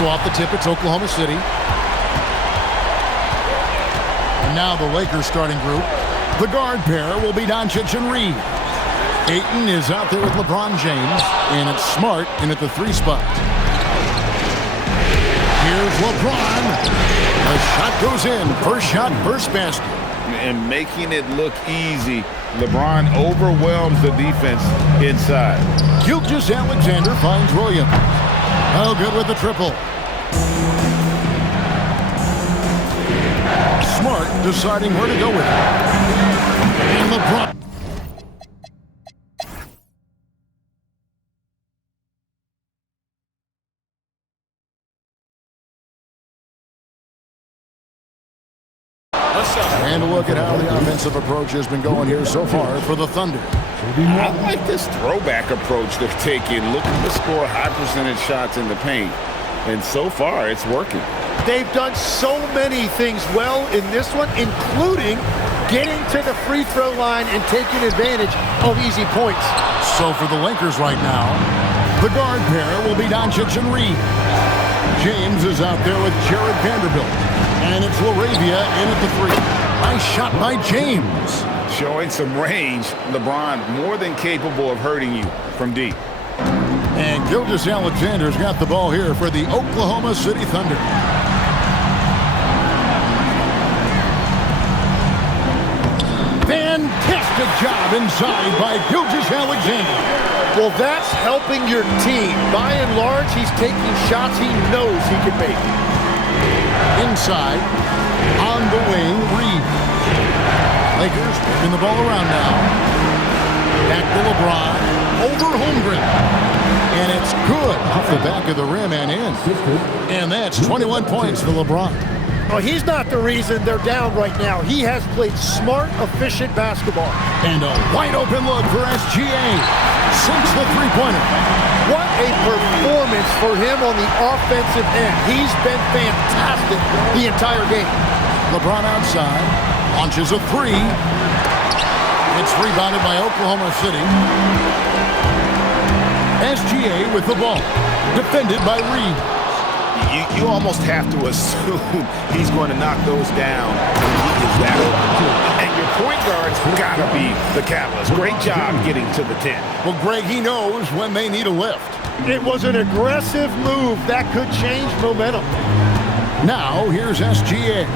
So off the tip, it's Oklahoma City. And now the Lakers starting group. The guard pair will be Doncic and Reed. Ayton is out there with LeBron James, and it's Smart in at the 3 spot. Here's LeBron. The shot goes in. First shot, first basket. And making it look easy, LeBron overwhelms the defense inside. Gilgeous-Alexander finds Williams. Oh, good with the triple. Smart deciding where to go with it. And LeBron. And a look at how the offensive approach has been going here so far for the Thunder. I like this throwback approach they're taking, looking to score high percentage shots in the paint. And so far, it's working. They've done so many things well in this one, including getting to the free throw line and taking advantage of easy points. So for the Lakers right now, the guard pair will be Doncic and Reed. James is out there with Jared Vanderbilt. And it's LaRavia in at the 3. Nice shot by James. Showing some range, LeBron more than capable of hurting you from deep. And Gilgeous-Alexander's got the ball here for the Oklahoma City Thunder. Fantastic job inside by Gilgeous-Alexander. Well, that's helping your team. By and large, he's taking shots he knows he can make. Inside, on the wing, Reed. Lakers working the ball around now. Back to LeBron, over Holmgren. And it's good off the back of the rim and in. And that's 21 points for LeBron. Well, he's not the reason they're down right now. He has played smart, efficient basketball. And a wide open look for SGA. Sinks the three-pointer. What a performance for him on the offensive end. He's been fantastic the entire game. LeBron outside, launches a 3. It's rebounded by Oklahoma City. SGA with the ball, defended by Reed. You almost have to assume he's going to knock those down when he is that open. And your point guard's got to be the catalyst. Great job getting to the 10. Well, Greg, he knows when they need a lift. It was an aggressive move that could change momentum. Now, here's SGA.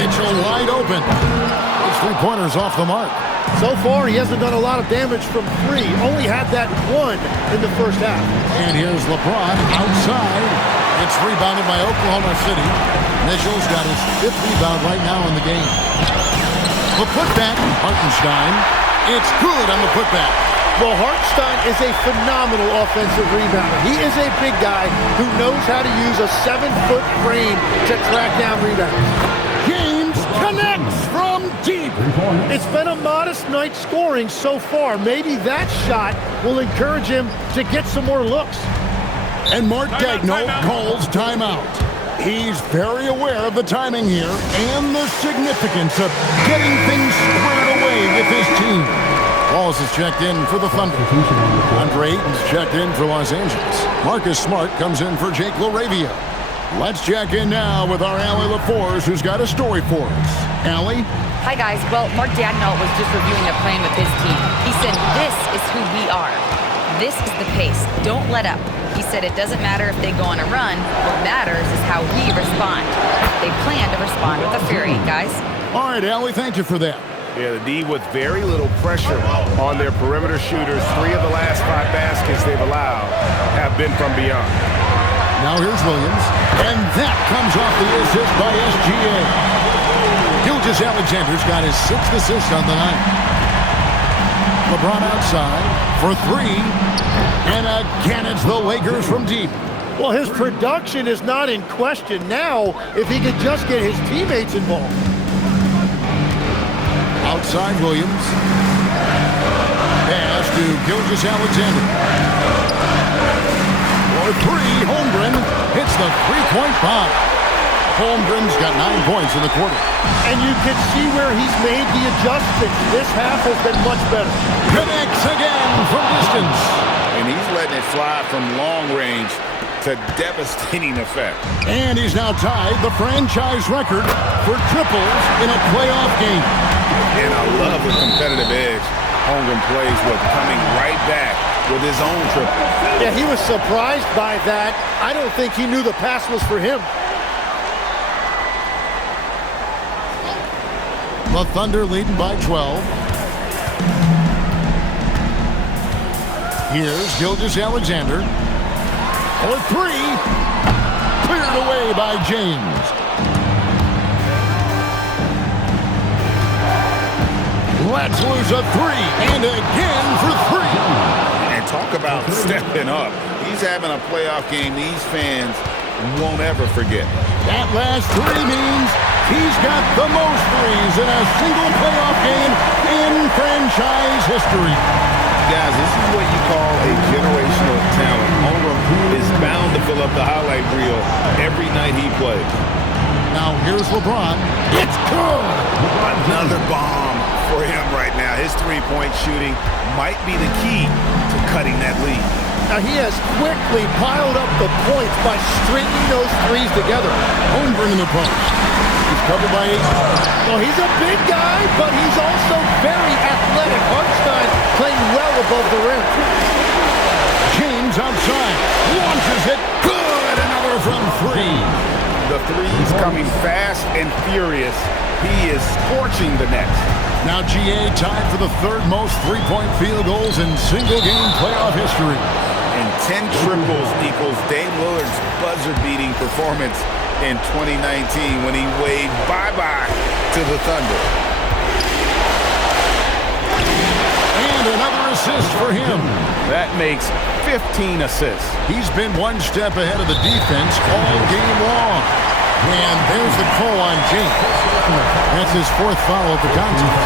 Mitchell wide open. His three-pointer's off the mark. So far, he hasn't done a lot of damage from 3. Only had that 1 in the first half. And here's LeBron outside. It's rebounded by Oklahoma City. Mitchell's got his 5th rebound right now in the game. The putback, Hartenstein. It's good on the putback. Well, Hartenstein is a phenomenal offensive rebounder. He is a big guy who knows how to use a 7-foot frame to track down rebounds. James connects from deep. It's been a modest night scoring so far. Maybe that shot will encourage him to get some more looks. And Mark Daigneault calls timeout. He's very aware of the timing here and the significance of getting things squared away with his team. Walls is checked in for the Thunder. Andre Ayton's checked in for Los Angeles. Marcus Smart comes in for Jake LaRavia. Let's check in now with our Allie LaForce, who's got a story for us. Allie? Hi, guys. Well, Mark Daigneault was just reviewing the plan with his team. He said, this is who we are. This is the pace. Don't let up. He said it doesn't matter if they go on a run. What matters is how we respond. They plan to respond with a fury, guys. All right, Allie, thank you for that. Yeah, the D with very little pressure on their perimeter shooters. 3 of the last 5 baskets they've allowed have been from beyond. Now here's Williams, and that comes off the assist by SGA. Gilgeous-Alexander's got his 6th assist on the night. LeBron outside for 3, and again it's the Lakers from deep. Well, his production is not in question now if he could just get his teammates involved. Outside Williams. Pass to Gilgeous-Alexander. For 3, Holmgren hits the 3-point bomb. Holmgren's got 9 points in the quarter. And you can see where he's made the adjustment. This half has been much better. Connects again from distance. and he's letting it fly from long range to devastating effect. And he's now tied the franchise record for triples in a playoff game. And I love the competitive edge Holmgren plays with, coming right back with his own triple. Yeah, he was surprised by that. I don't think he knew the pass was for him. The Thunder leading by 12. Here's Gilgeous-Alexander. For three. Cleared away by James. Let's lose a three. And again for three. And talk about stepping up. He's having a playoff game these fans won't ever forget. That last three means he's got the most threes in a single playoff game in franchise history. Guys, this is what you call a generational talent. Holmgren is bound to fill up the highlight reel every night he plays. Now here's LeBron. It's good. Another bomb for him right now. His three-point shooting might be the key to cutting that lead. Now he has quickly piled up the points by stringing those threes together. Holmgren in the post. He's covered by 8. Well, he's a big guy, but he's also very athletic. Hartenstein playing well above the rim. James outside. Launches it. Good. Another from 3. The threes coming fast and furious. He is scorching the net. Now GA tied for the third most three-point field goals in single-game playoff history. And 10 triples equals Dame Lillard's buzzer-beating performance in 2019 when he waved bye-bye to the Thunder. And another assist for him. That makes 15 assists. He's been one step ahead of the defense all game long. And there's the call on James. That's his 4th foul of the contest.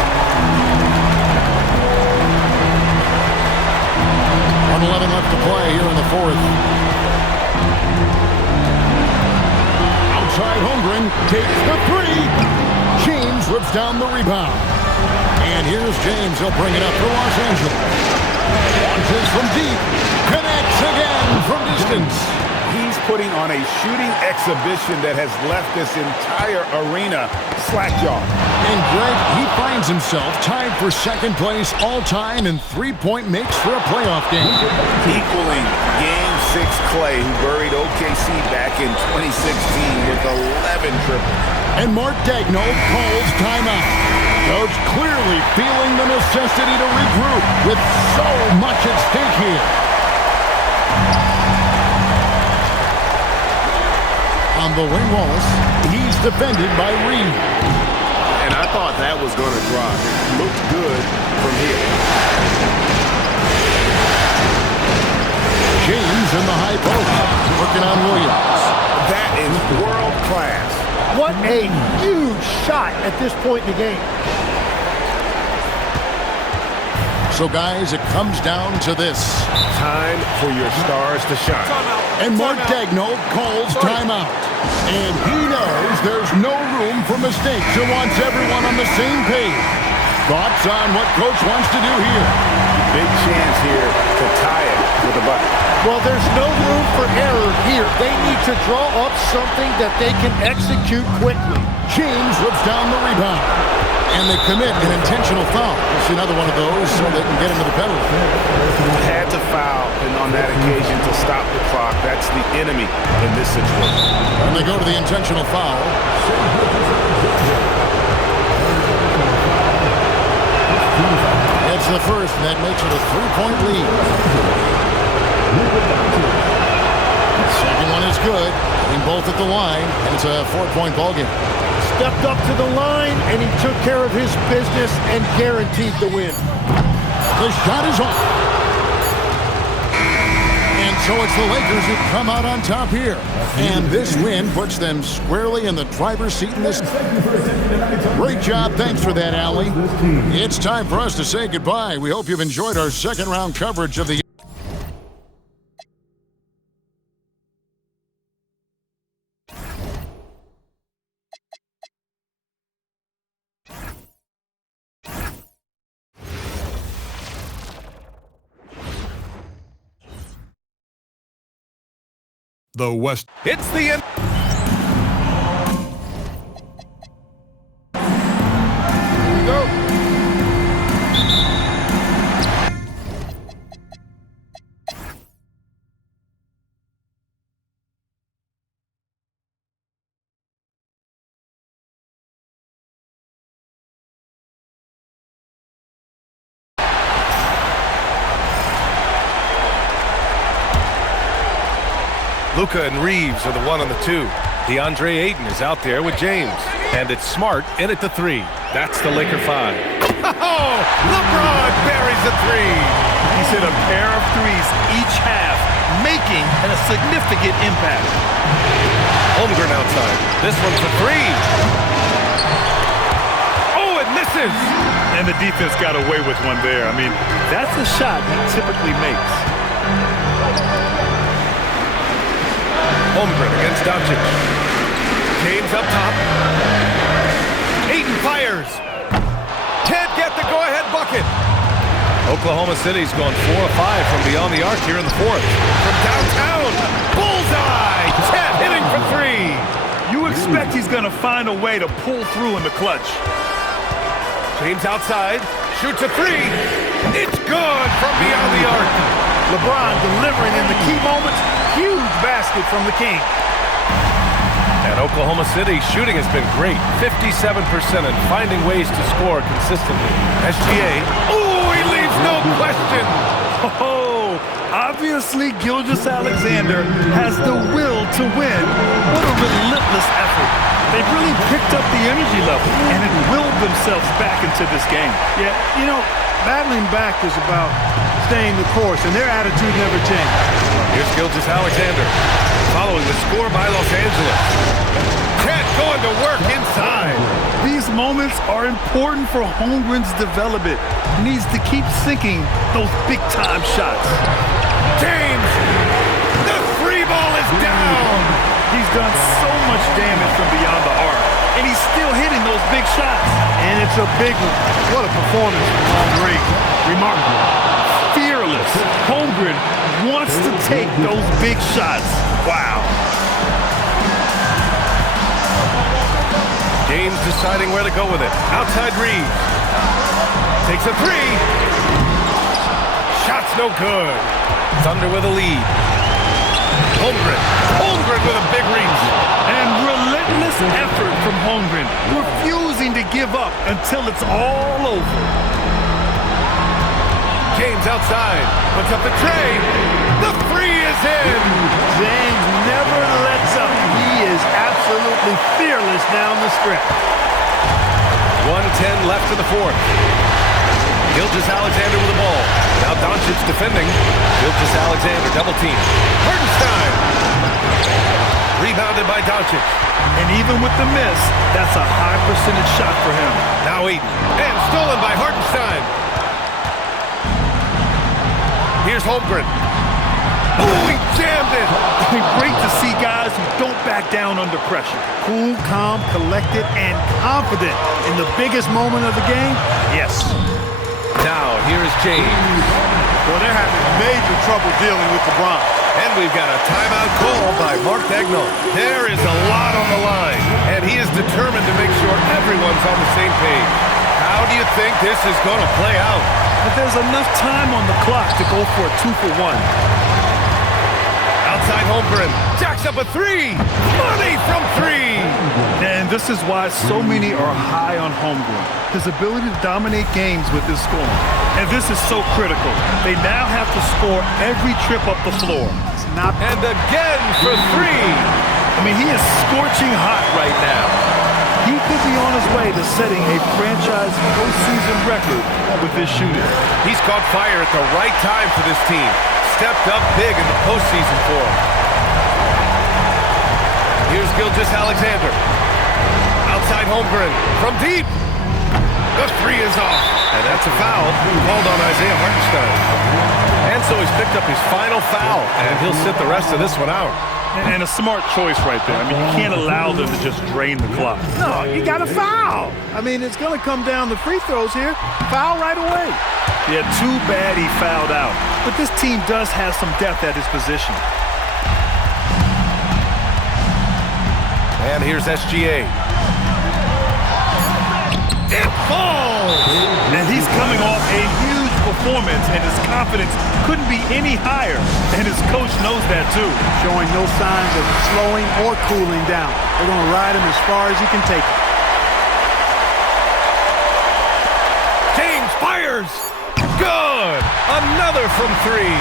1:11 left to play here in the 4th. Outside Holmgren takes the 3. James rips down the rebound. And here's James. He'll bring it up for Los Angeles. Launches from deep. Connects again from distance. He's putting on a shooting exhibition that has left this entire arena slack-jawed. And Greg, he finds himself tied for 2nd place all-time in three-point makes for a playoff game. Equaling Game 6 Clay, who buried OKC back in 2016 with 11 triples. And Mark Daigneault calls timeout. Coach clearly feeling the necessity to regroup with so much at stake here. On the wing, Wallace. He's defended by Reed. And I thought that was going to drop. It looked good from here. James in the high post. Working on Williams. That is world class. What a huge shot at this point in the game. So, guys, it comes down to this. Time for your stars to shine. And Mark Daigneault calls timeout. And he knows there's no room for mistakes and wants everyone on the same page. Thoughts on what Coach wants to do here? Big chance here to tie it with a bucket. Well, there's no room for error here. They need to draw up something that they can execute quickly. James rips down the rebound. And they commit an intentional foul. We'll see another one of those so they can get into the penalty. Had to foul on that occasion to stop the clock. That's the enemy in this situation. And they go to the intentional foul. It's the first, and that makes it a 3-point lead. Second one is good. Getting both at the line, and it's a 4-point ball game. Stepped up to the line, and he took care of his business and guaranteed the win. The shot is off. And so it's the Lakers who come out on top here. And this win puts them squarely in the driver's seat in this. Great job. Thanks for that, Allie. It's time for us to say goodbye. We hope you've enjoyed our second round coverage of the the West. It's the end. Go. Luka and Reeves are the 1 and the 2. DeAndre Ayton is out there with James. And it's Smart in at the 3. That's the Laker 5. Oh, LeBron buries a 3. He's hit a pair of threes each half, making a significant impact. Holmgren outside. This one's a 3. Oh, it misses. And the defense got away with one there. I mean, that's a shot he typically makes. Holmgren against Doncic. James up top. Ayton fires. Can't get the go-ahead bucket. Oklahoma City's gone 4 of 5 from beyond the arc here in the 4th. From downtown, bullseye! Chet hitting for 3. You expect he's going to find a way to pull through in the clutch. James outside, shoots a 3. It's good from beyond the arc. LeBron delivering in the key moments. Huge basket from the King. And Oklahoma City shooting has been great. 57% and finding ways to score consistently. SGA. Oh, he leaves no question. Oh, obviously Gilgeous-Alexander has the will to win. What a relentless effort. They've really picked up the energy level and have willed themselves back into this game. Yeah, you know, battling back is about staying the course, and their attitude never changed. Here's Gilgeous-Alexander following the score by Los Angeles. Chet going to work inside. These moments are important for Holmgren's development. He needs to keep sinking those big-time shots. James, the 3 ball is down. He's done so much damage from beyond the arc, and he's still hitting those big shots. And it's a big one. What a performance from long range. Remarkable. Fearless. Holmgren wants to take those big shots. Wow. James deciding where to go with it. Outside Reeves. Takes a 3. Shot's no good. Thunder with a lead. Holmgren. Holmgren with a big reach. And relentless effort from Holmgren, refusing to give up until it's all over. James outside. Puts up the tray. The 3 is in. James never lets up. He is absolutely fearless down the stretch. 1:10 left in the 4th. Gilgeous-Alexander with the ball. Now Doncic defending. Gilgeous-Alexander double team. Hartenstein. Rebounded by Doncic. And even with the miss, that's a high percentage shot for him. Now Ayton. And stolen by Hartenstein. Here's Holmgren. Oh, he jammed it. Great to see guys who don't back down under pressure. Cool, calm, collected, and confident in the biggest moment of the game. Yes. Now, here is James. Well, they're having major trouble dealing with LeBron. And we've got a timeout call by Mark Daigneault. There is a lot on the line, and he is determined to make sure everyone's on the same page. How do you think this is going to play out? But there's enough time on the clock to go for a 2-for-1. Outside Holmgren. Jacks up a 3. Money from 3. And this is why so many are high on Holmgren. His ability to dominate games with his scoring. And this is so critical. They now have to score every trip up the floor. And again for 3. I mean, he is scorching hot right now. He could be on his way to setting a franchise postseason record with his shooting. He's caught fire at the right time for this team. Stepped up big in the postseason for him. Here's Gilgeous-Alexander. Outside Holmgren from deep. The 3 is off. And that's a foul called on Isaiah Hartenstein. And so he's picked up his final foul, and he'll sit the rest of this one out. And a smart choice right there. I mean, you can't allow them to just drain the clock. No, you got to foul. I mean, it's going to come down to free throws here. Foul right away. Yeah, too bad he fouled out. But this team does have some depth at his position. And here's SGA. It falls! And he's coming off a huge performance, and his confidence couldn't be any higher. And his coach knows that too. Showing no signs of slowing or cooling down. They're going to ride him as far as he can take him. James fires! Good! Another from three.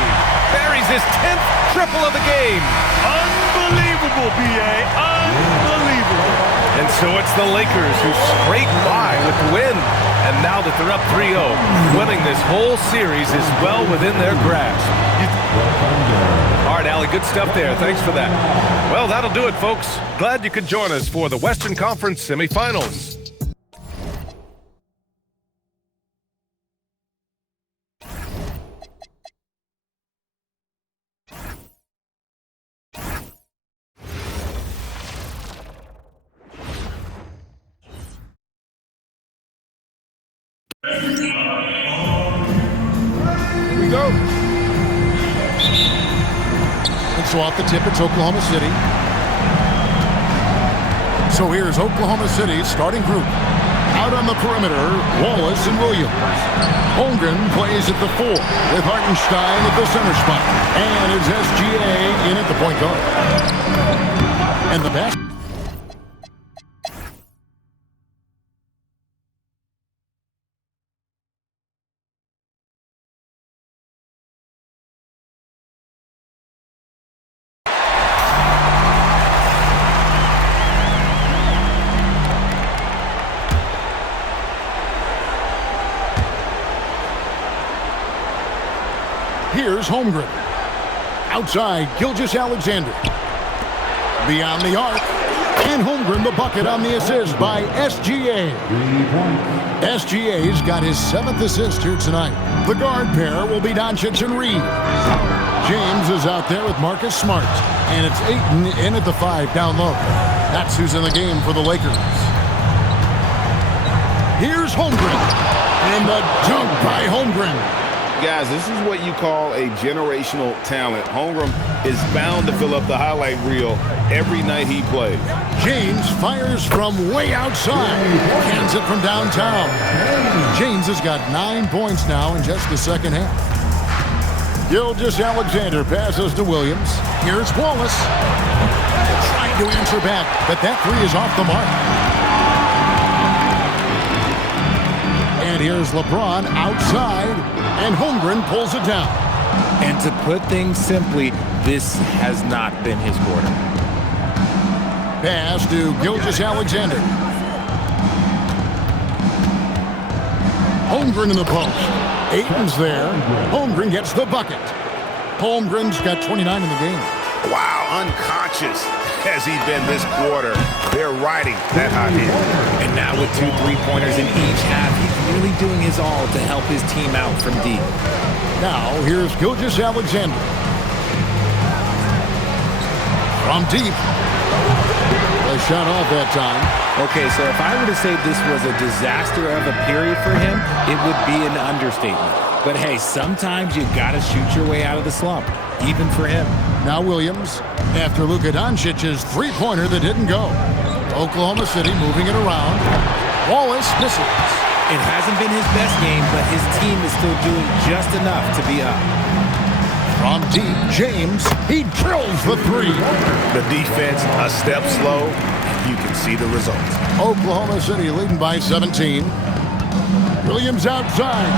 Buries his 10th triple of the game. Unbelievable, B.A. Unbelievable. And so it's the Lakers who scrape by with the win. And now that they're up 3-0, winning this whole series is well within their grasp. All right, Allie, good stuff there. Thanks for that. Well, that'll do it, folks. Glad you could join us for the Western Conference semifinals. Here we go. And so off the tip, it's Oklahoma City. So here's Oklahoma City's starting group. Out on the perimeter, Wallace and Williams. Holmgren plays at the 4 with Hartenstein at the center spot. And it's SGA in at the point guard. And the basket. Here's Holmgren. Outside, Gilgeous-Alexander. Beyond the arc. And Holmgren the bucket on the assist by SGA. SGA's got his 7th assist here tonight. The guard pair will be Doncic and Reed. James is out there with Marcus Smart. And it's Ayton in at the 5 down low. That's who's in the game for the Lakers. Here's Holmgren. And the dunk by Holmgren. Guys, this is what you call a generational talent. Holmgren is bound to fill up the highlight reel every night he plays. James fires from way outside. Cans it from downtown. James has got 9 points now in just the second half. Gilgeous-Alexander passes to Williams. Here's Wallace. Trying to answer back, but that 3 is off the mark. And here's LeBron outside. And Holmgren pulls it down. And to put things simply, this has not been his quarter. Pass to Gilgeous-Alexander. Holmgren in the post. Ayton's there. Holmgren gets the bucket. Holmgren's got 29 in the game. Wow, unconscious has he been this quarter. They're riding that hot hand. And now with 2 3-pointers in each half, he's really doing his all to help his team out from deep. Now here's Gilgeous-Alexander. From deep. A shot off that time. Okay, so if I were to say this was a disaster of a period for him, it would be an understatement. But hey, sometimes you gotta shoot your way out of the slump, even for him. Now Williams, after Luka Doncic's 3-pointer that didn't go. Oklahoma City moving it around. Wallace misses. It hasn't been his best game, but his team is still doing just enough to be up. From deep, James, he drills the 3. The defense a step slow. You can see the results. Oklahoma City leading by 17. Williams outside.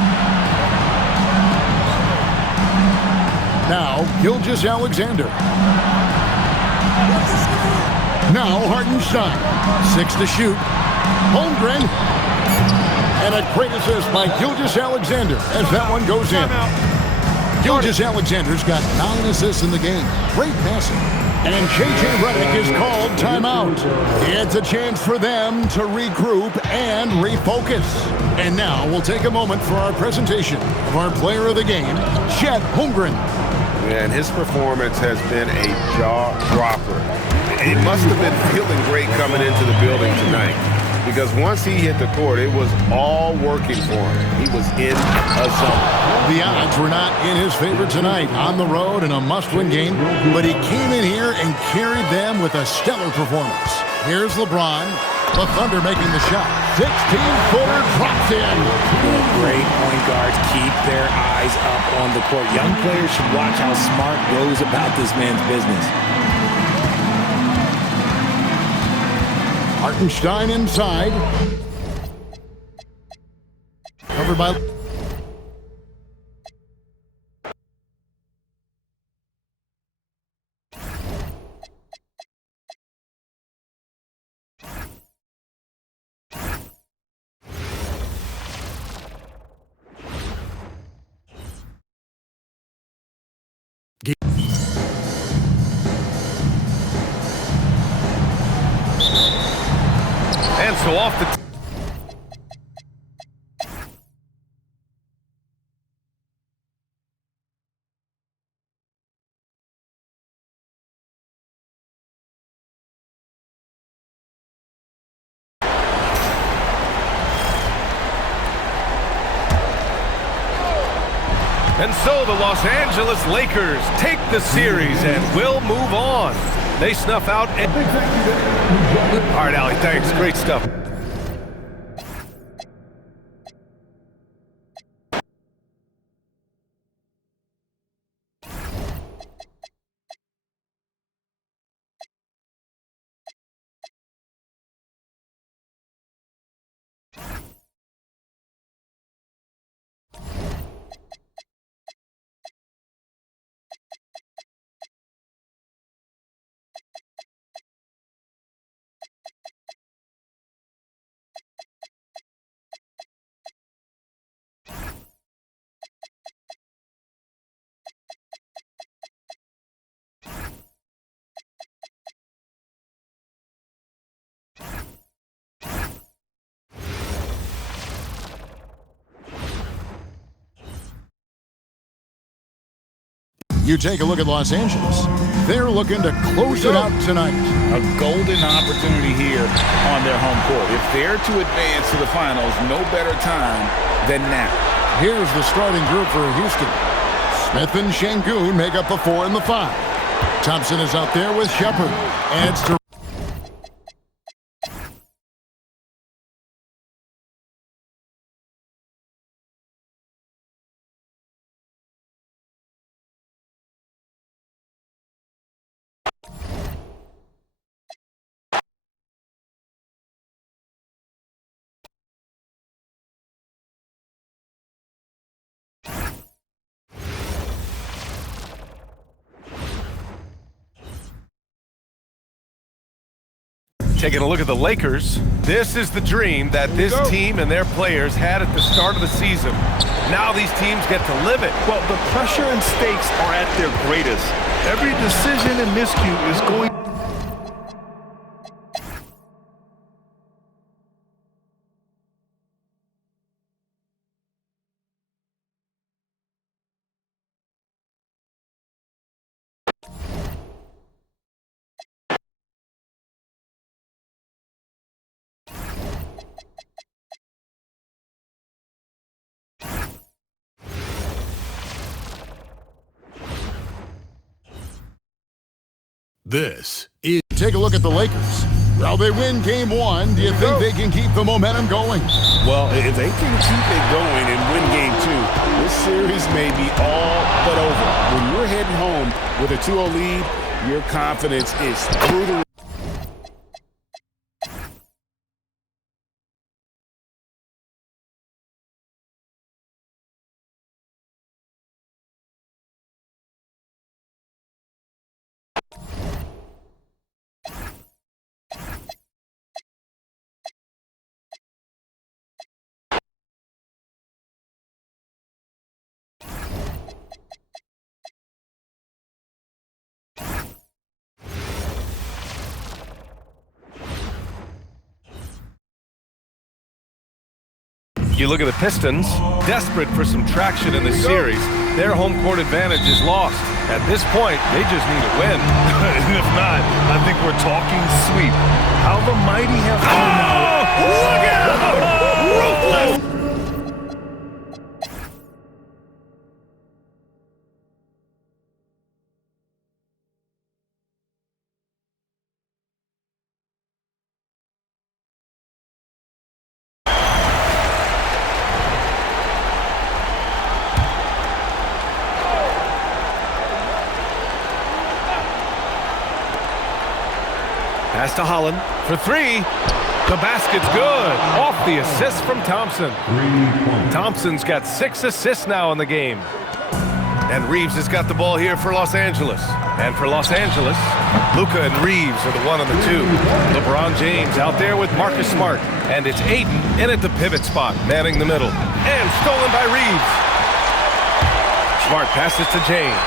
Now, Gilgeous-Alexander. Now, Hartenstein. 6 to shoot. Holmgren. And a great assist by Gilgeous-Alexander as that one goes in. Gilgeous-Alexander's got 9 assists in the game. Great passing. And J.J. Redick is called timeout. It's a chance for them to regroup and refocus. And now we'll take a moment for our presentation of our player of the game, Chet Holmgren. And his performance has been a jaw-dropper. He must have been feeling great coming into the building tonight, because once he hit the court, it was all working for him. He was in a zone. The odds were not in his favor tonight on the road in a must-win game, but he came in here and carried them with a stellar performance. Here's LeBron. The Thunder making the shot. 16-footer drops in. Great point guards keep their eyes up on the court. Young players should watch how Smart goes about this man's business. Hartenstein inside. Covered by... And so off the... And so the Los Angeles Lakers take the series and will move on. They snuff out... All right, Allie, thanks. Great stuff. You take a look at Los Angeles. They're looking to close it out tonight. A golden opportunity here on their home court. If they're to advance to the finals, no better time than now. Here's the starting group for Houston. Smith and Şengün make up the 4 and the 5. Thompson is out there with Shepard. Adds to... Taking a look at the Lakers, this is the dream that this team and their players had at the start of the season. Now these teams get to live it. Well, the pressure and stakes are at their greatest. Every decision and miscue is going... This is... Take a look at the Lakers. Well, they win game 1. Do you think they can keep the momentum going? Well, if they can keep it going and win game 2, this series may be all but over. When you're heading home with a 2-0 lead, your confidence is through the... You look at the Pistons, desperate for some traction in this series. Their home court advantage is lost. At this point, they just need a win. If not, I think we're talking sweep. How the mighty have... Oh! Look out! Ruthless! to Holland for three. The basket's good. Off the assist from Thompson. Thompson's got 6 assists now in the game. And Reeves has got the ball here for Los Angeles. And for Los Angeles, Luka and Reeves are the 1 and the 2. LeBron James out there with Marcus Smart. And it's Ayton in at the pivot spot, manning the middle. And stolen by Reeves. Smart passes to James.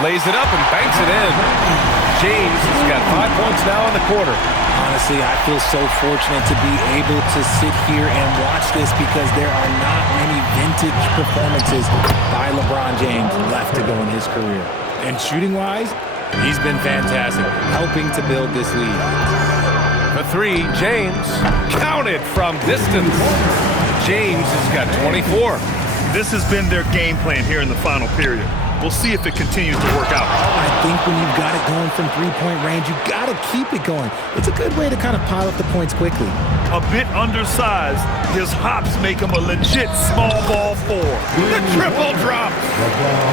Lays it up and banks it in. James has got 5 points now in the quarter. Honestly, I feel so fortunate to be able to sit here and watch this because there are not many vintage performances by LeBron James left to go in his career. And shooting-wise, he's been fantastic, helping to build this lead. For three, James counted from distance. James has got 24. This has been their game plan here in the final period. We'll see if it continues to work out. I think when you've got it going from three-point range, you've got to keep it going. It's a good way to kind of pile up the points quickly. A bit undersized, his hops make him a legit small ball 4. The triple drops.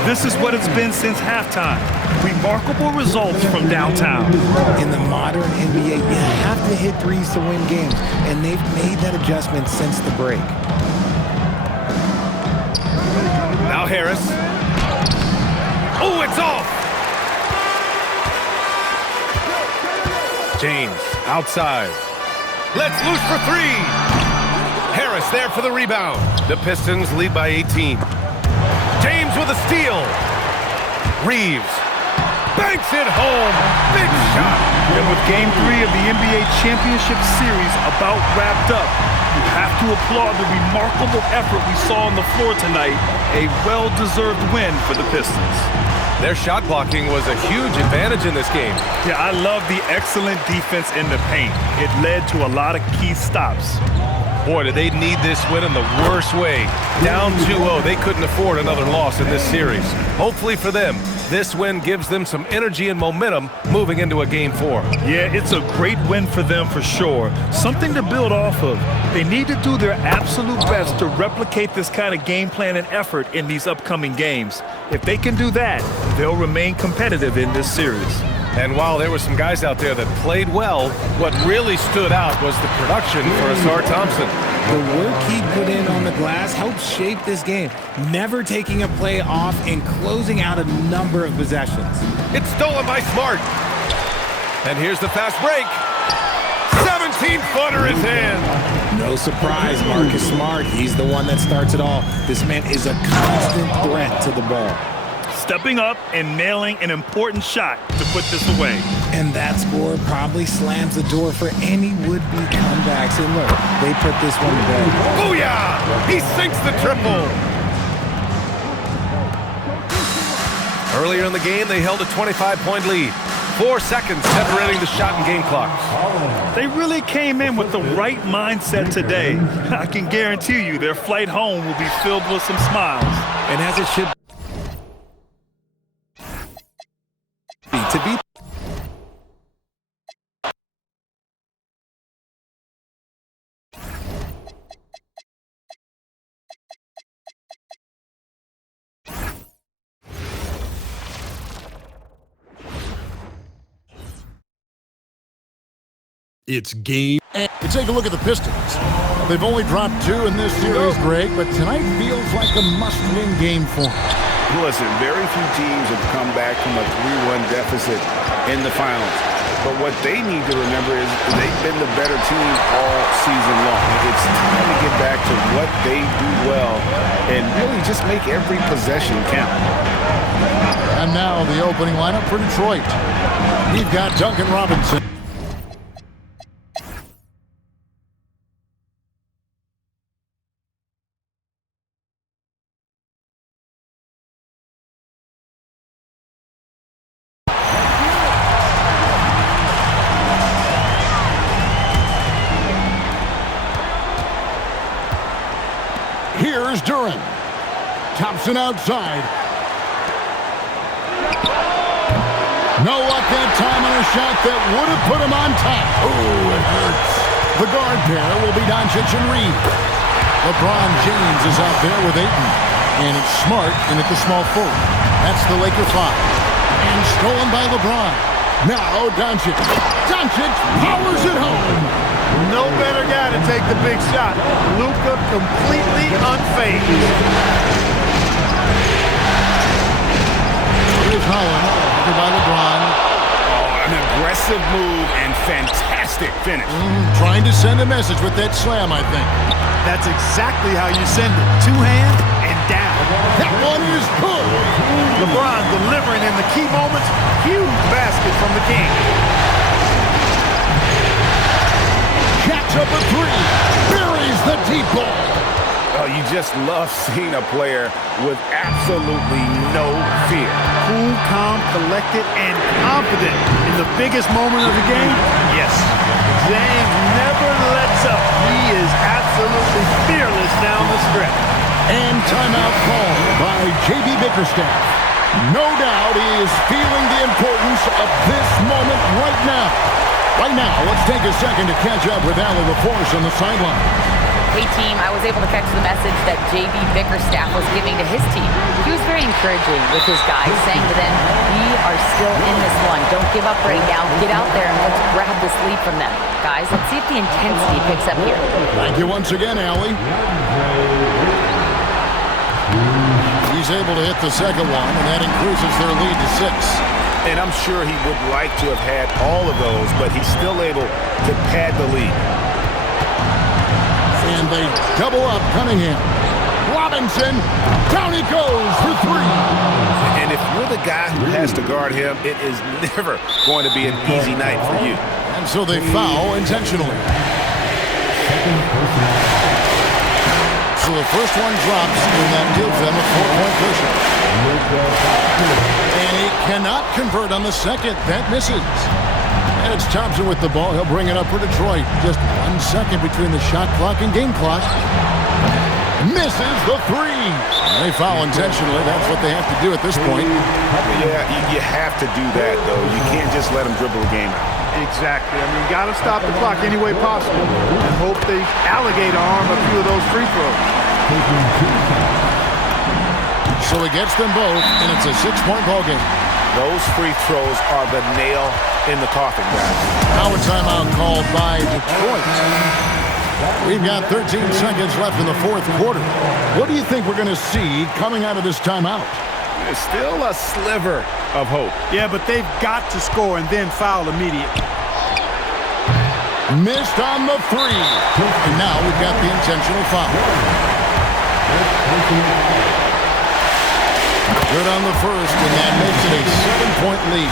This is what it's been since halftime. Remarkable results from downtown. In the modern NBA, you have to hit threes to win games, and they've made that adjustment since the break. Now Harris. Oh, it's off! James, outside. Let's loose for three! Harris there for the rebound. The Pistons lead by 18. James with a steal. Reeves banks it home. Big shot. And with Game 3 of the NBA Championship Series about wrapped up, you have to applaud the remarkable effort we saw on the floor tonight. A well-deserved win for the Pistons. Their shot blocking was a huge advantage in this game. Yeah, I love the excellent defense in the paint. It led to a lot of key stops. Boy, did they need this win in the worst way. Down 2-0, they couldn't afford another loss in this series. Hopefully for them, this win gives them some energy and momentum moving into a Game 4. Yeah, it's a great win for them for sure. Something to build off of. They need to do their absolute best to replicate this kind of game plan and effort in these upcoming games. If they can do that, they'll remain competitive in this series. And while there were some guys out there that played well, what really stood out was the production for Asar Thompson. The work he put in on the glass helped shape this game, never taking a play off and closing out a number of possessions. It's stolen by Smart. And here's the fast break. 17-footer is in. No surprise, Marcus Smart. He's the one that starts it all. This man is a constant threat to the ball. Stepping up and nailing an important shot to put this away. And that score probably slams the door for any would-be comebacks. And look, they put this one to bed. Booyah! He sinks the triple. Earlier in the game, they held a 25-point lead. 4 seconds separating the shot and game clocks. They really came in with the right mindset today. I can guarantee you their flight home will be filled with some smiles. And as it should to be. It's game. You take a look at the Pistons. They've only dropped 2 in this series, Greg, but tonight feels like a must-win game for them. Listen, very few teams have come back from a 3-1 deficit in the finals. But what they need to remember is they've been the better team all season long. It's time to get back to what they do well and really just make every possession count. And now the opening lineup for Detroit. We've got Duncan Robinson. Here's Duran. Thompson outside. No luck that time on a shot that would have put him on top. Oh, it hurts. The guard pair will be Doncic and Reed. LeBron James is out there with Ayton. And it's Smart in at the small forward. That's the Laker 5. And stolen by LeBron. Now Doncic. Doncic powers it home. No better guy to take the big shot. Luka completely unfazed. Here's Holland, covered by LeBron. Oh, an aggressive move and fantastic finish. Trying to send a message with that slam, I think. That's exactly how you send it. Two-hand and down. That one is good. LeBron delivering in the key moments. Huge basket from the King. Jacks up a three. Buries the deep ball. Oh, you just love seeing a player with absolutely no fear. Cool, calm, collected, and confident in the biggest moment of the game. Yes. James never lets up. He is absolutely fearless down the stretch. And timeout called by J.B. Bickerstaff. No doubt he is feeling the importance of this moment right now. Right now, let's take a second to catch up with Allie LaForce on the sideline. Hey, team, I was able to catch the message that J.B. Bickerstaff was giving to his team. He was very encouraging with his guys, saying to them, we are still in this one. Don't give up right now. Get out there and let's grab this lead from them. Guys, let's see if the intensity picks up here. Thank you once again, Allie. He's able to hit the second one, and that increases their lead to 6. And I'm sure he would like to have had all of those, but he's still able to pad the lead. And they double up Cunningham. Robinson, down he goes for 3. And if you're the guy who has to guard him, it is never going to be an easy night for you. And so they foul intentionally. So the first one drops, and that gives them a 4-point cushion. And he cannot convert on the second. That misses. And it's Thompson with the ball. He'll bring it up for Detroit. Just 1 second between the shot clock and game clock. Misses the 3. They foul intentionally. That's what they have to do at this point. Yeah, you have to do that, though. You can't just let them dribble the game out. Exactly. I mean, you got to stop the clock any way possible and hope they alligator arm a few of those free throws. So he gets them both, and it's a 6-point ball game. Those free throws are the nail in the coffin, guys. Now a timeout called by Detroit. We've got 13 seconds left in the fourth quarter. What do you think we're going to see coming out of this timeout? There's still a sliver of hope. Yeah, but they've got to score and then foul immediately. Missed on the 3. And now we've got the intentional foul. Good on the first, and that makes it a 7-point lead.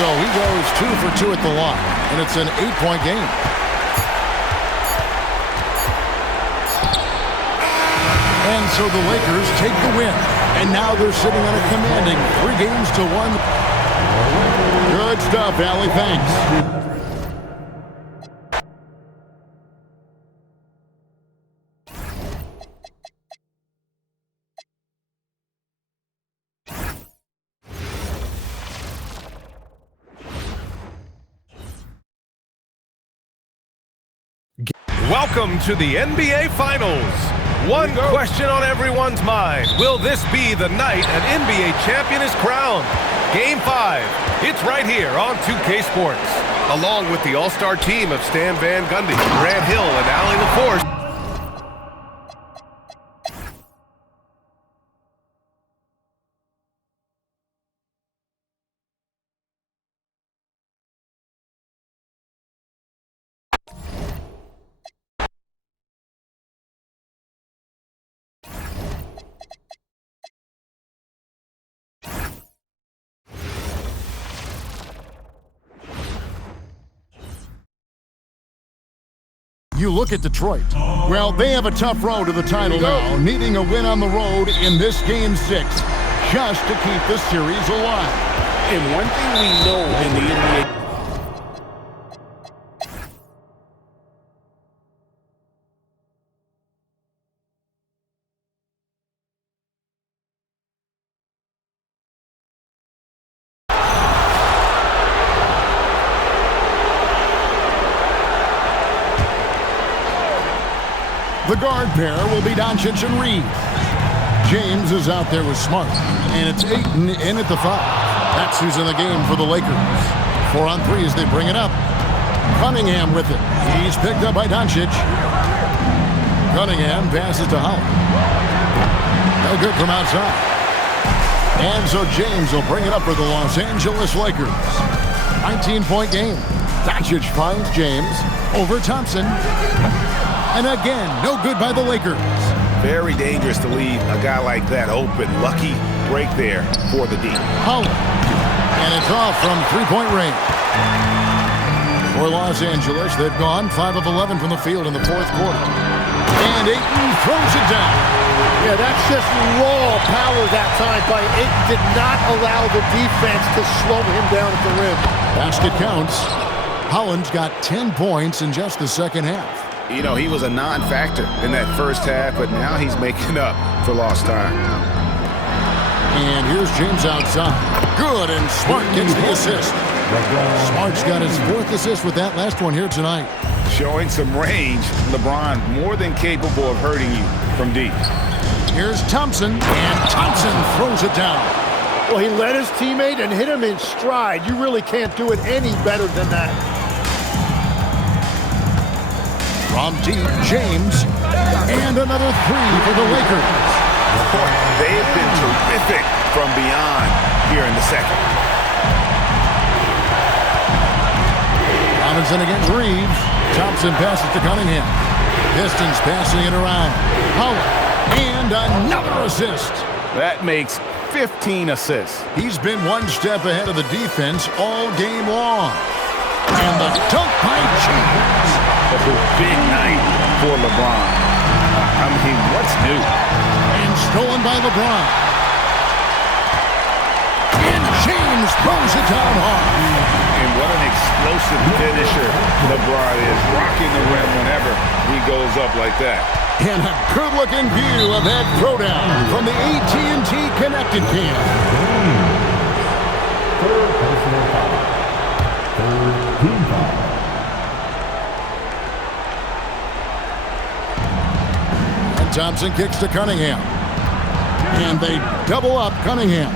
So he goes 2 for 2 at the line, and it's an 8-point game. And so the Lakers take the win, and now they're sitting on a commanding 3-1. Good stuff, Allie. Thanks. Welcome to the NBA Finals. One question on everyone's mind. Will this be the night an NBA champion is crowned? Game 5. It's right here on 2K Sports. Along with the all-star team of Stan Van Gundy, Grant Hill, and Allie LaForce. You look at Detroit. Well, they have a tough road to the title now, needing a win on the road in this Game 6 just to keep the series alive. And one thing we know in the NBA... The guard pair will be Doncic and Reed. James is out there with Smart, and it's Ayton in at the foul. That's who's in the game for the Lakers. 4 on 3 as they bring it up. Cunningham with it. He's picked up by Doncic. Cunningham passes to Holland. No good from outside. And so James will bring it up for the Los Angeles Lakers. 19-point game. Doncic finds James over Thompson. And again, no good by the Lakers. Very dangerous to leave a guy like that open. Lucky break there for the D. Holland. And it's off from three-point range. For Los Angeles, they've gone 5 of 11 from the field in the fourth quarter. And Ayton throws it down. Yeah, that's just raw power that time by Ayton. Did not allow the defense to slow him down at the rim. Basket counts. Holland's got 10 points in just the second half. You know, he was a non-factor in that first half, but now he's making up for lost time. And here's James outside. Good, and Smart gets the assist. Smart's got his 4th assist with that last one here tonight. Showing some range, LeBron more than capable of hurting you from deep. Here's Thompson, and Thompson throws it down. Well, he led his teammate and hit him in stride. You really can't do it any better than that. From deep, James, and another 3 for the Lakers. Boy, they have been terrific from beyond here in the second. Robinson against Reeves. Thompson passes to Cunningham. Pistons passing it around. Holland, and another assist. That makes 15 assists. He's been one step ahead of the defense all game long. And the dunk by James. That's a big night for LeBron. I mean, what's new? And stolen by LeBron. And James throws it down hard. And what an explosive finisher LeBron is, rocking the rim whenever he goes up like that. And a good-looking view of that throwdown from the AT&T Connected Cam. Third personal foul. Third team foul. And Thompson kicks to Cunningham. And they double up Cunningham.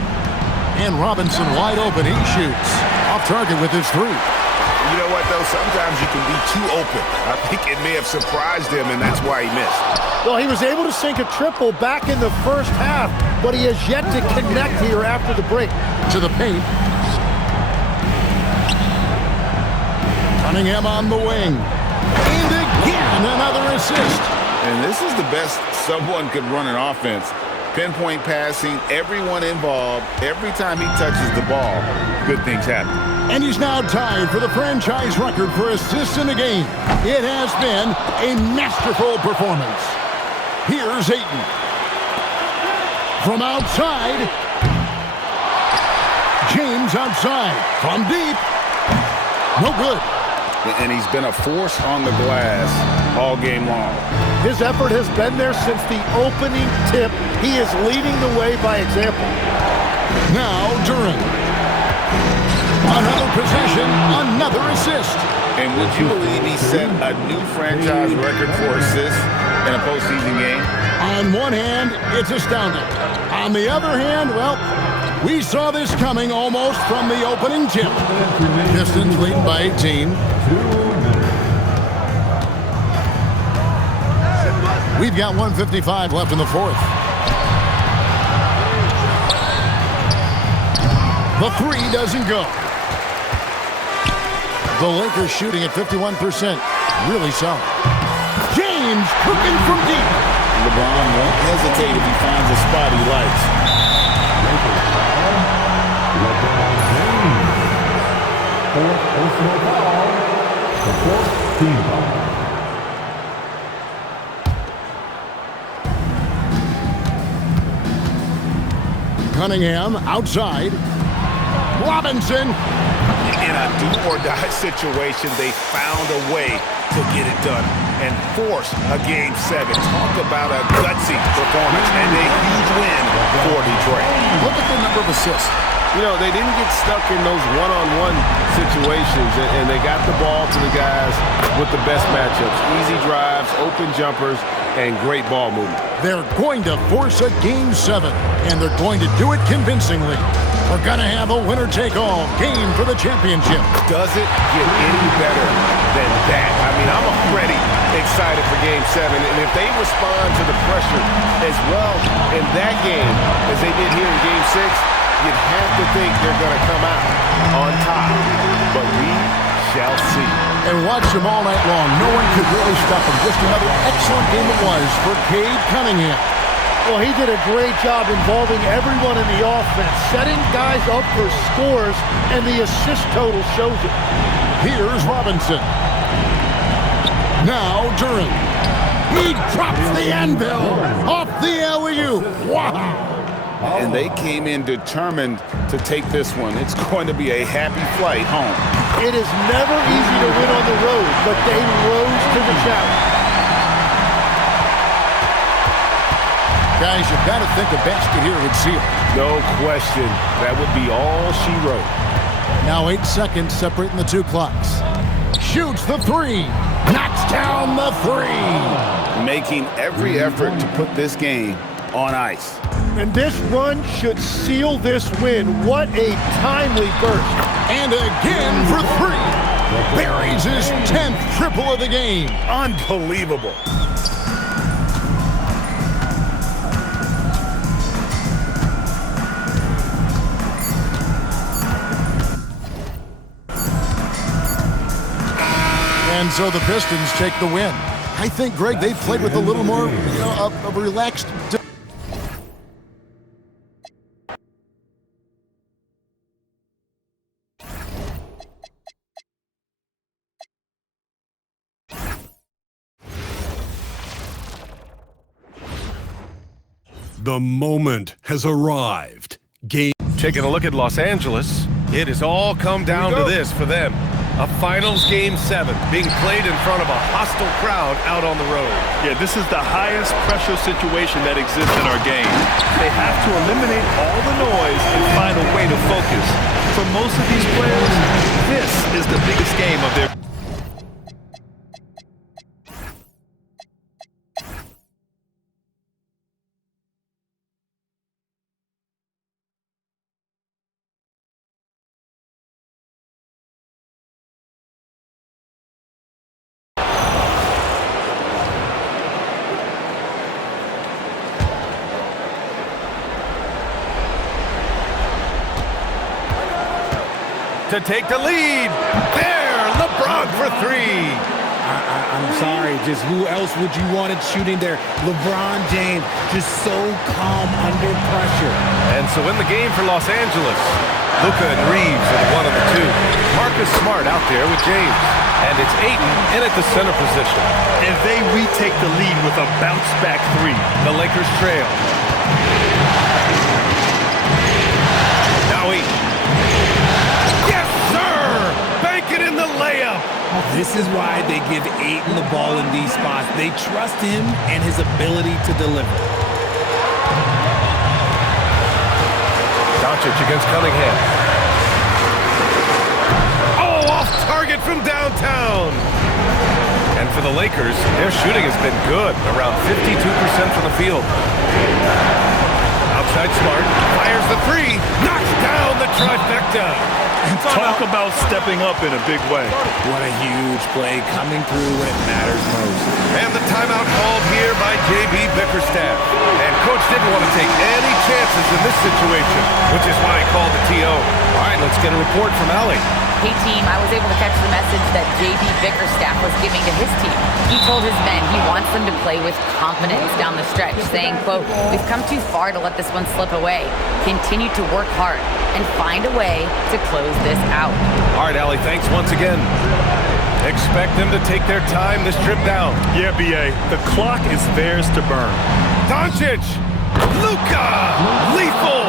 And Robinson wide open. He shoots. Off target with his 3. You know what, though? Sometimes you can be too open. I think it may have surprised him, and that's why he missed. Well, he was able to sink a triple back in the first half, but he has yet to connect here after the break. To the paint. Cunningham on the wing. And again, another assist. And this is the best someone could run an offense. Pinpoint passing, everyone involved. Every time he touches the ball, good things happen. And he's now tied for the franchise record for assists in a game. It has been a masterful performance. Here's Ayton. From outside. James outside. From deep. No good. And he's been a force on the glass all game long. His effort has been there since the opening tip. He is leading the way by example. Now Duran. Another possession, another assist. And would you believe he set a new franchise record for assists in a postseason game? On one hand, it's astounding. On the other hand, well, we saw this coming almost from the opening tip. Pistons leading by 18. We've got 1:55 left in the fourth. The 3 doesn't go. The Lakers shooting at 51%. Really solid. James cooking from deep. LeBron won't hesitate if he finds a spot he likes. Fourth personal foul. The 4th team foul. Cunningham outside. Robinson. In a do-or-die situation, they found a way to get it done and force a Game 7. Talk about a gutsy performance and a huge win for Detroit. Look at the number of assists. You know, they didn't get stuck in those one-on-one situations, and they got the ball to the guys with the best matchups. Easy drives, open jumpers, and great ball movement. They're going to force a Game 7, and they're going to do it convincingly. We're going to have a winner-take-all game for the championship. Does it get any better than that? I mean, I'm already excited for Game 7, and if they respond to the pressure as well in that game as they did here in Game 6, you'd have to think they're going to come out on top. But we shall see. And watch them all night long. No one could really stop them. Just another excellent game it was for Cade Cunningham. Well, he did a great job involving everyone in the offense, setting guys up for scores, and the assist total shows it. Here's Robinson. Now Duran. He drops the anvil off the alley-oop. Wow. And they came in determined to take this one. It's going to be a happy flight home. It is never easy to win on the road, but they rose to the challenge. Guys, you've got to think a basket here would seal. No question. That would be all she wrote. Now 8 seconds separating the two clocks. Shoots the three. Knocks down the three. Making every effort to put this game on ice. And this run should seal this win. What a timely burst. And again for three. Buries his 10th triple of the game. Unbelievable. And so the Pistons take the win. I think, Greg, they played with a little more of a relaxed... The moment has arrived. Taking a look at Los Angeles, it has all come down to this for them. A finals Game 7 being played in front of a hostile crowd out on the road. Yeah, this is the highest pressure situation that exists in our game. They have to eliminate all the noise and find a way to focus. For most of these players, this is the biggest game of their... To take the lead. There, LeBron for three. I'm sorry, just who else would you want it shooting there? LeBron James, just so calm under pressure. And so in the game for Los Angeles, Luka and Reeves are the 1 and the 2. Marcus Smart out there with James. And it's Ayton in at the center position. And they retake the lead with a bounce-back three. The Lakers trail. Now Ayton. Yes, sir! Bank it in the layup. This is why they give Ayton the ball in these spots. They trust him and his ability to deliver. Doncic against Cunningham. Oh, off target from downtown. And for the Lakers, their shooting has been good, around 52% from the field. Outside Smart, fires the three, knocks down the trifecta. Talk about stepping up in a big way. What a huge play coming through when it matters most. And the timeout called here by J.B. Bickerstaff. And Coach didn't want to take any chances in this situation, which is why he called the T.O. All right, let's get a report from Allie. Hey team, I was able to catch the message that J.B. Bickerstaff was giving to his team. He told his men he wants them to play with confidence down the stretch, saying, quote, "We've come too far to let this one slip away. Continue to work hard and find a way to close this out." All right, Allie, thanks once again. Expect them to take their time this trip down. Yeah, B.A., the clock is theirs to burn. Doncic! Luka! Lethal!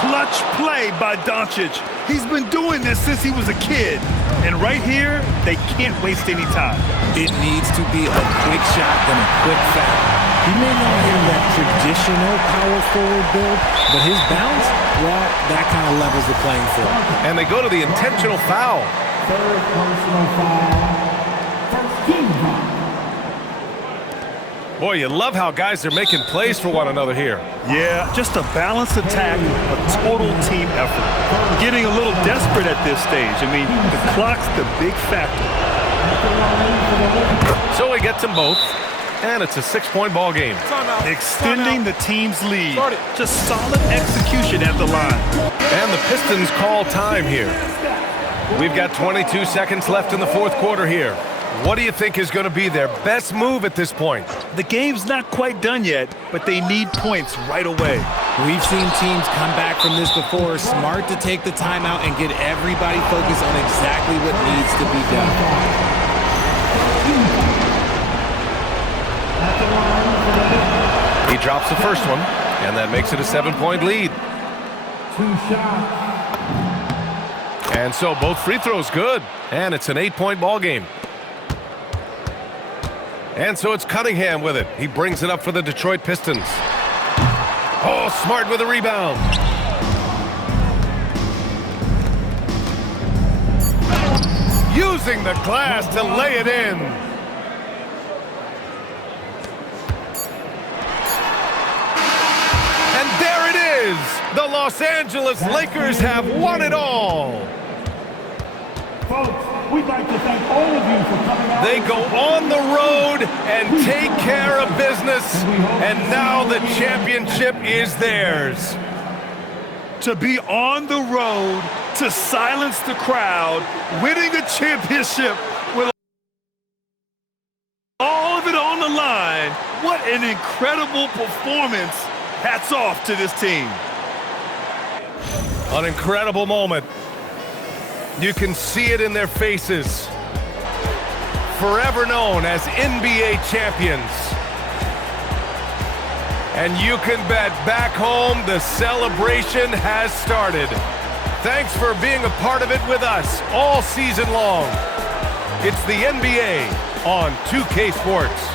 Clutch play by Doncic. He's been doing this since he was a kid. And right here, they can't waste any time. It needs to be a quick shot and a quick foul. He may not have that traditional power forward build, but his bounce, well, that kind of levels the playing field. And they go to the intentional foul. Third personal foul. First team foul. Boy, you love how guys are making plays for one another here. Yeah, just a balanced attack, a total team effort. Getting a little desperate at this stage. I mean, the clock's the big factor. So he gets them both, and it's a 6-point ball game. Extending the team's lead. Just solid execution at the line. And the Pistons call time here. We've got 22 seconds left in the fourth quarter here. What do you think is going to be their best move at this point? The game's not quite done yet, but they need points right away. We've seen teams come back from this before. Smart to take the timeout and get everybody focused on exactly what needs to be done. He drops the first one, and that makes it a 7-point lead. 2 shots. And so both free throws good, and it's an 8-point ball game. And so it's Cunningham with it. He brings it up for the Detroit Pistons. Oh, Smart with a rebound. Using the glass to lay it in. And there it is. The Los Angeles Lakers have won it all. Folks, we'd like to thank all of you for coming out. They go on the road and take care of business, and now the championship is theirs. To be on the road, to silence the crowd, winning a championship with all of it on the line. What an incredible performance. Hats off to this team. An incredible moment. You can see it in their faces. Forever known as NBA champions. And you can bet back home the celebration has started. Thanks for being a part of it with us all season long. It's the NBA on 2K Sports.